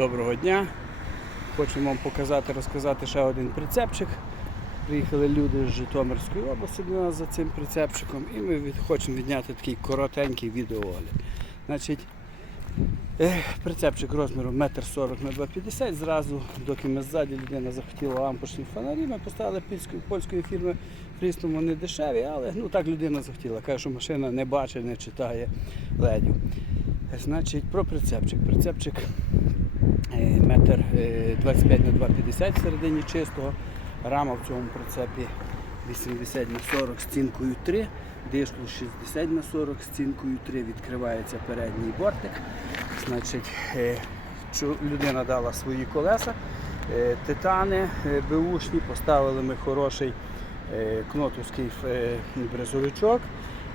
Доброго дня. Хочемо вам показати, розказати ще один прицепчик. Приїхали люди з Житомирської області до нас за цим прицепчиком і ми від, хочемо відняти такий коротенький відеоогляд. Значить, прицепчик розміром 1,40 на 2,50. Зразу, доки ми ззаді людина захотіла лампочні фонарі, ми поставили польської, польської фірми Фрістом, вони дешеві, але ну, так людина захотіла. Каже, що машина не бачить, не читає ледів. Значить, про прицепчик. Прицепчик метр е, 25 на 2,50 всередині чистого. Рама в цьому прицепі 80 на 40 з стінкою 3, дишло 60 на 40 з стінкою 3, відкривається передній бортик. Значить, е, людина дала свої колеса, е, титани е, беушні, поставили ми хороший е, кнотовський е, брезовичок.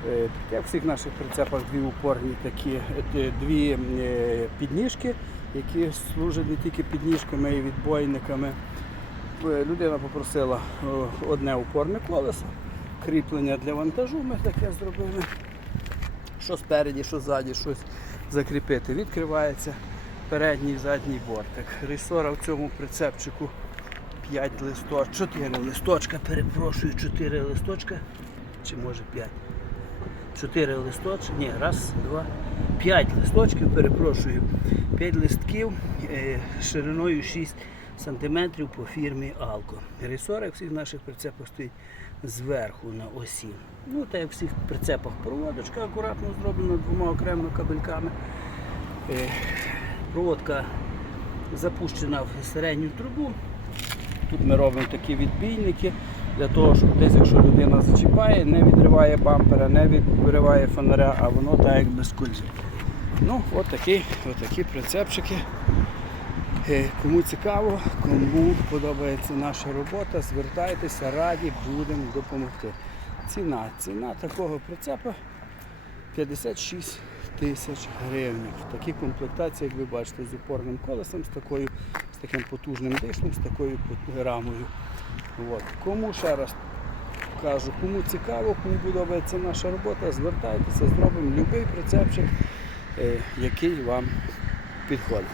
Е, Як в всіх наших прицепах дві упорні такі е, дві е, підніжки, які служать не тільки підніжками і відбойниками. Е, Людина попросила одне упорне колесо, кріплення для вантажу. Ми таке зробили. Що спереді, що ззаді, щось закріпити. Відкривається передній і задній бортик. Ресора в цьому прицепчику 5 листочок, 4 листочка, перепрошую, 4 листочка, чи може 5. 4 листочки, ні, раз, два, 5 листочків, перепрошую, 5 листків е, шириною 6 см по фірмі Алко. Ресора, всіх наших прицепах стоїть зверху на осі. Ну, та як в всіх прицепах проводочка акуратно зроблена двома окремими кабельками. Е, Проводка запущена в середню трубу. Тут ми робимо такі відбійники для того, щоб десь, якщо людина зачіпає, не відриває бампера, не відриває фонаря, а воно так якби скользить. Ну, от такі, от такі прицепчики. Е, Кому цікаво, кому подобається наша робота, звертайтеся, раді будемо допомогти. Ціна. Ціна такого прицепа 56 тисяч гривень. Такі комплектації, як ви бачите, з упорним колесом, з такою, з таким потужним дишном, з такою рамою. От. Кому ще раз кажу, кому цікаво, кому подобається наша робота, звертайтеся, зробимо будь-який прицепчик, е, який вам підходить.